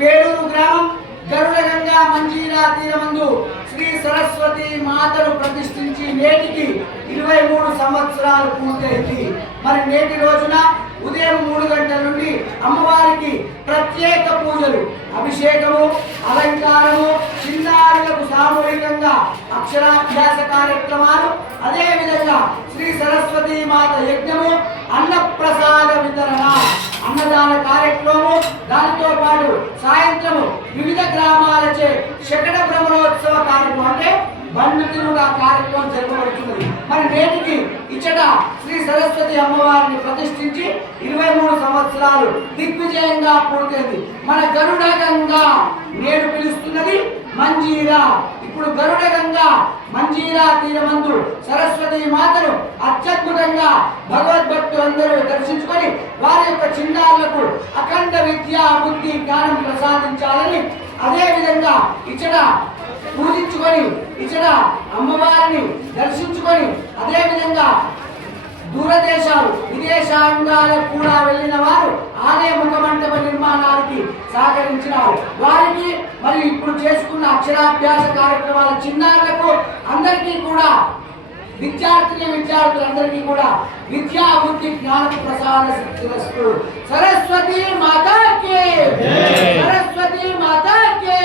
పేరూరు గ్రామం గరుడగంగా మంజీరా తీరమందు శ్రీ సరస్వతి మాతను ప్రతిష్ఠించి నేటికి 23 సంవత్సరాలు పూర్తయింది. మరి నేటి రోజున ఉదయం 3 గంటల నుండి అమ్మవారికి ప్రత్యేక పూజలు, అభిషేకము, అలంకారము, చిన్నారులకు సామూహికంగా అక్షరాభ్యాస కార్యక్రమాలు, అదే విధంగా శ్రీ సరస్వతి మాత యజ్ఞము, అన్నప్రసాద వితరణ, అన్నదాన కార్యక్రమము, దానితో పాటు సాయంత్రము వివిధ గ్రామాలచే శకట భ్రమణోత్సవ కార్యక్రమం అంటే బండు తిరుగుడు కార్యక్రమం జరపబడుతున్నది. మరి నేటికి ఇచ్చట శ్రీ సరస్వతి అమ్మవారిని ప్రతిష్ఠించి 23 సంవత్సరాలు దిగ్విజయంగా పూర్తయింది. మన గరుడగంగా నేడు పిలుస్తున్నది మంజీరా. ఇప్పుడు గరుడగంగా మంజీరా తీరమందు సరస్వతి మాతను అత్యద్భుతంగా భగవద్భక్తులందరూ దర్శించుకొని వారి యొక్క చిన్నారులకు అఖండ విద్యా బుద్ధి జ్ఞానం ప్రసాదించాలని, అదే విధంగా ఇచ్చట పూజించుకొని ఇచ్చట అమ్మవారిని దర్శించుకొని, అదే విధంగా దూరదేశాలు విదేశాంగాలకు కూడా వెళ్ళిన వారు ఆలయ ముఖమంటప నిర్మాణానికి సహకరించినారు. వారికి మరియు ఇప్పుడు చేసుకున్న అక్షరాభ్యాస కార్యక్రమాల చిన్నారులకు అందరికీ కూడా విద్యార్థులందరికీ కూడా విద్యా బుద్ధి జ్ఞాన ప్రసాద సిద్ధిరస్తు. సరస్వతి మాతాకి, సరస్వతి మాతాకి.